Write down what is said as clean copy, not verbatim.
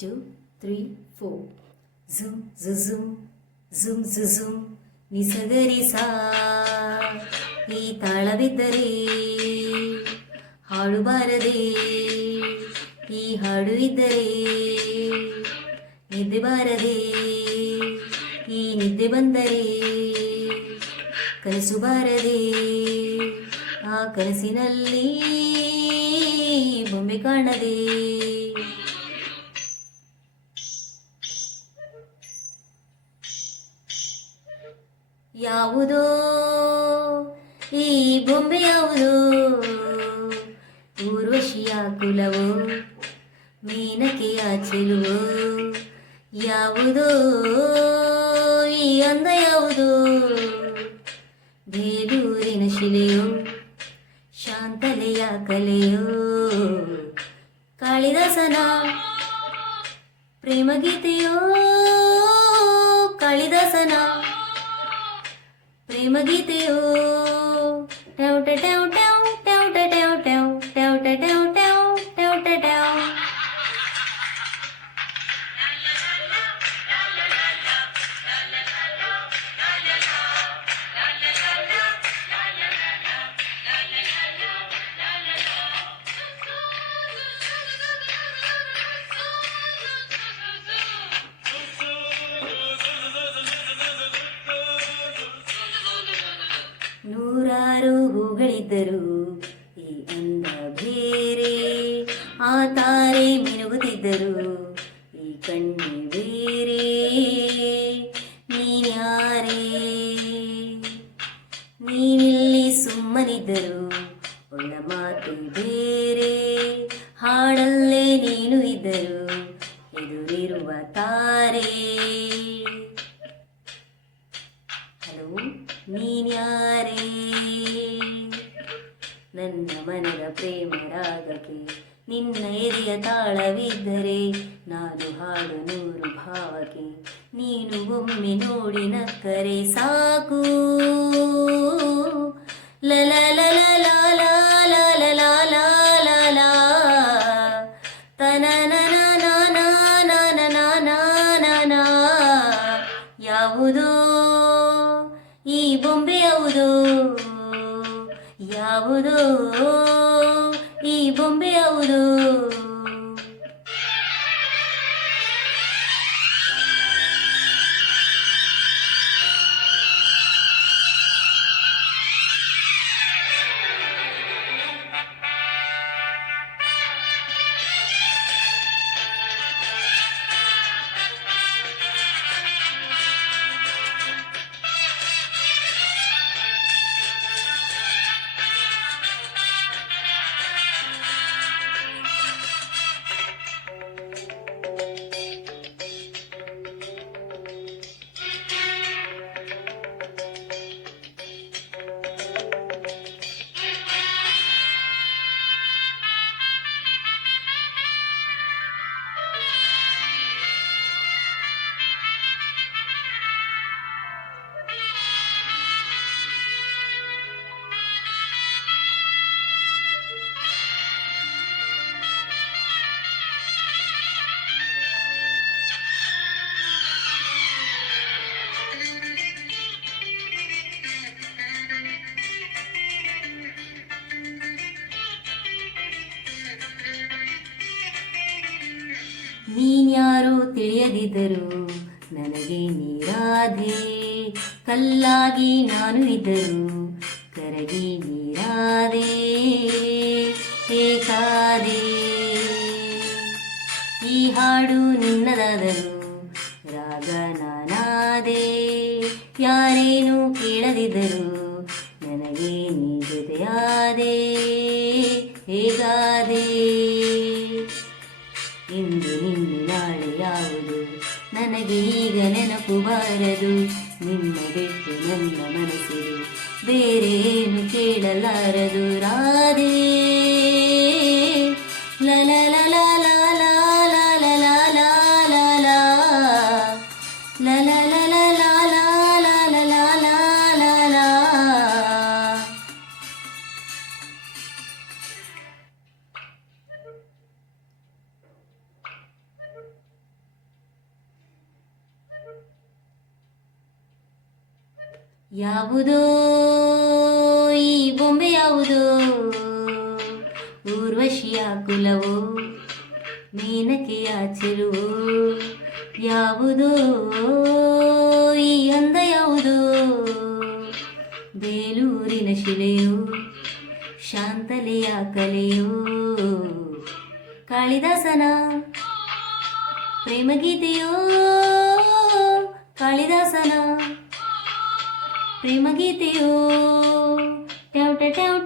2, 3, 4. Zoom, zoom, zoom, zoom. ನಿಸಗರಿ ಸಾ ಈ ತಾಳವಿದ್ದರೆ ಹಾಡು ಬಾರದೆ, ಈ ಹಾಡು ಇದ್ದರೆ ನಿದ್ದೆ ಬಾರದೆ, ಈ ನಿದ್ದೆ ಬಂದರೆ ಕನಸು ಬಾರದೆ, ಆ ಕನಸಿನಲ್ಲಿ ಬೊಂಬೆ ಕಾಣದೆ. ಯಾವುದೋ ಈ ಬೊಂಬೆ ಯಾವುದೋ, ಊರ್ವಶಿಯ ಕುಲವೋ ಮೇನಕೆಯ ಚೆಲುವೋ, ಯಾವುದೋ ಈ ಅಂದ ಯಾವುದೋ, ಬೇಲೂರಿನ ಶಿಲೆಯೋ ಶಾಂತಲೆಯ ಕಲೆಯೋ, ಕಾಳಿದಾಸನ ಪ್ರೇಮಗೀತೆಯೋ, ಕಾಳಿದಾಸನ ಪ್ರೇಮಗೀತೆಯೋ. ಟ್ಯಾವ್ ಟ್ಯಾವ್ ಟ್ಯಾವ್ ಟ್ಯಾವ್ ಟ್ಯಾವ್ ಟ್ಯಾವ್ ಟ್ಯಾವ್ ಟ್ಯಾವ್ ಟ್ಯಾವ್ ಟ್ಯಾವ್ ಟ್ಯಾವ್. ನೂರಾರು ಹೂಗಳಿದ್ದರು ಈ ಅಂದ ಬೇರೆ, ಆ ತಾರೆ ಮಿನುಗುತ್ತಿದ್ದರು ಈ ಕಣ್ಣೆ ಬೇರೆ. ನೀನ್ಯಾರೇ ನೀನಿಲ್ಲಿ ಸುಮ್ಮನಿದ್ದರು ಒಳ್ಳ ಮಾತು ಬೇರೆ, ಹಾಡಲ್ಲೇ ನೀನು ಇದ್ದರು ಎದುರಿರುವ ತಾರೆ. ಹಲೋ ನೀನ್ಯಾರೇ ನನ್ನ ಮನದ ಪ್ರೇಮ ರಾಗಕ್ಕೆ ನಿನ್ನ ಎದೆಯ ತಾಳವಿದ್ದರೆ, ನಾನು ಹಾಡು ನೂರು ಭಾವಕ್ಕೆ ನೀನು ಒಮ್ಮೆ ನೋಡಿ ನಕ್ಕರೆ ಸಾಕು. ಲಲ ಲಲ ಲಾಲ ಲಾಲ ಲಾಲ ಲಾಲ ತನನ ನಾನ. ಯಾವುದೋ ಈ ಬೊಂಬೆ ಯಾವುದೋ, ಯಾವುದೋ ಈ ಬೊಂಬೆ ಯಾವುದೋ. ನೀನ್ಯಾರೋ ತಿಳಿಯದಿದ್ದರು ನನಗೆ ನೀರಾದೆ, ಕಲ್ಲಾಗಿ ನಾನು ಇದ್ದರು ಕರಗಿ ನೀರಾದೆ, ಏಕಾದೆ. ಈ ಹಾಡು ನಿನ್ನದಾದರು ರಾಗ ನಾನಾದೆ, ಯಾರೇನು ಕೇಳದಿದ್ದರು ನನಗೆ ನೀ ಜೊತೆಯಾದೆ, ಹೇಗಾದೆ. ಇಂದು ನಿನ್ನೆ ನಾಳೆ ಯಾವುದು ನನಗೆ ಈಗ ನೆನಪು ಬಾರದು, ನಿನ್ನ ಬಿಟ್ಟು ನನ್ನ ಮನಸ್ಸಿಗೆ ಬೇರೆ ಏನು ಕೇಳಲಾರದು. ರಾಧೆ ಲಲ ಲಲ ಲಾಲ ಲಾಲ ಲಾಲ ಲಾಲ ಲಲ ಲಲ ಲಾಲ ಲಾಲ ಲಾಲ ಲಾಲ. ಯಾವುದೋ ಈ ಬೊಂಬೆ ಯಾವುದೋ ಊರ್ವಶಿಯ ಕುಲವೋ ಮೇನಕೆಯ ಚೆಲುವು ಯಾವುದೋ ಈ ಅಂದ ಯಾವುದೋ ಬೇಲೂರಿನ ಶಿಲೆಯೋ ಶಾಂತಲೆಯ ಕಲೆಯೋ ಕಾಳಿದಾಸನ ಪ್ರೇಮಗೀತೆಯೋ ಕಾಳಿದಾಸನ ಪ್ರೇಮಗೀತೆಯೋ ಟ್ಯಾವ್ ಟ್ಯಾವ್ ಟ್ಯಾವ್